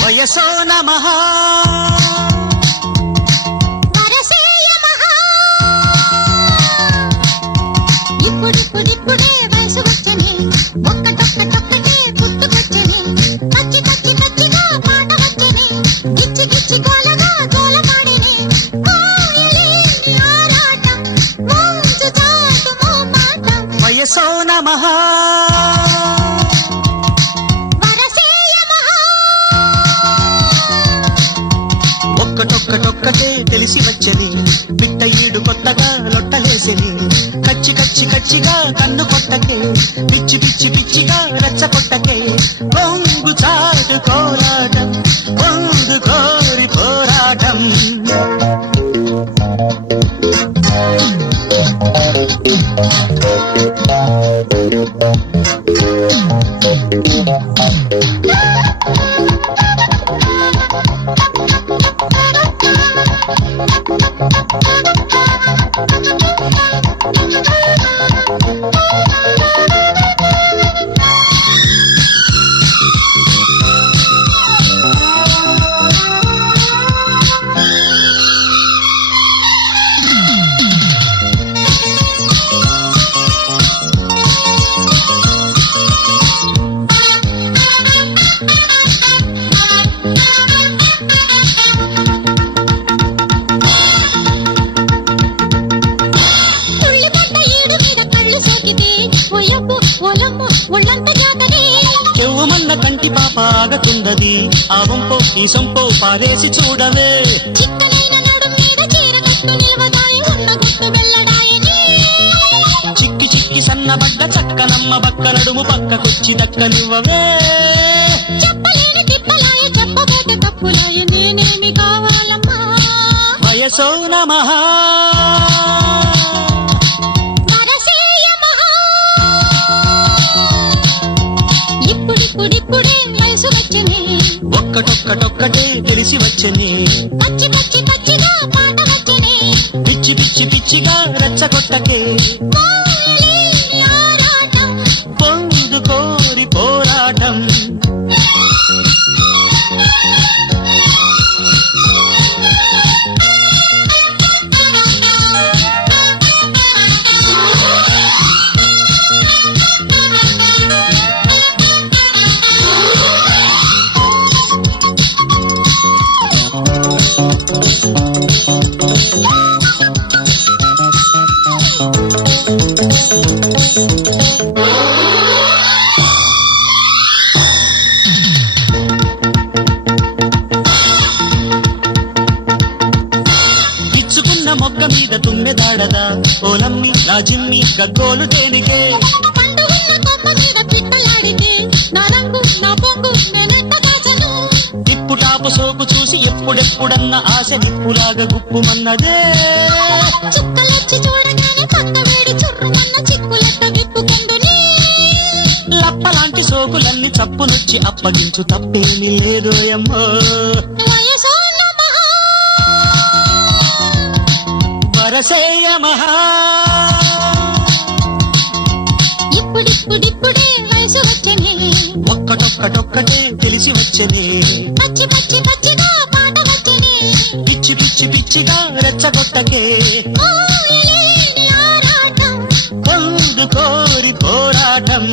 వయసో నమః వరసేయ మహా ఇప్పుడిప్పుడిప్పుడే వయసు వచ్చని ఒక్కటొక్కటొక్కటే పుట్టుకొచ్చని పచ్చి పచ్చి పచ్చిగా పాట వచ్చని గిచ్చి గిచ్చి గోలగా గోలమాడిని కోయిలేని ఆరాటం మోజు చాటు మోమాటం వయసో నమః ఒక్కటొక్కటొక్కటే తెలిసి వచ్చని బిట్ట ఈడు కొత్తగా లొట్టలేసని కచ్చి కచ్చి కచ్చిగా కన్ను కొట్టకే పిచ్చి పిచ్చి పిచ్చిగా రెచ్చ కొట్టకే పొంగు చాటు కోలాటం పొంగు కోరి పోరాటం చెవుమన్న కంటి పాప ఆగతుందది ఆ వంపో ఈ సొంపో పారేసి చూడవే చిక్కి చిక్కి సన్నబడ్డ చక్కనమ్మ బక్క నడుము పక్కకొచ్చి దక్కనివ్వవే వయసో నమః ఇప్పుడిప్పుడిప్పుడే వయసు వచ్చని ఒక్కటొక్కటొక్కటే తెలిసి వచ్చని పచ్చి పచ్చి పచ్చిగా పాట వచ్చని పిచ్చి పిచ్చి పిచ్చిగా రెచ్చగొట్టకే కోయిలేని ఆరాటం పొందు కోరి పోరాటం మొగ్గ మీద తుమ్మెదాడదా ఓలమ్మి లాజిమ్మి గగ్గోలు తేనికే తిప్పుటాపు సోకు చూసి ఎప్పుడెప్పుడన్న ఆశ నిప్పులాగా గుప్పుమన్నదే లప్పలాంటి సోకులన్నీ చప్పునొచ్చి అప్పగించు తప్పేమి లేదోయమ్మో వరసేయ మహా ఇప్పుడిప్పుడిప్పుడే వయసు వచ్చని ఒక్కటొక్కటొక్కటే తెలిసి వచ్చని పచ్చి పచ్చి పచ్చిగా పాట వచ్చని పిచ్చి పిచ్చి పిచ్చిగా రెచ్చగొట్టకే కోయిలేని ఆరాటం పొందు కోరి పోరాటం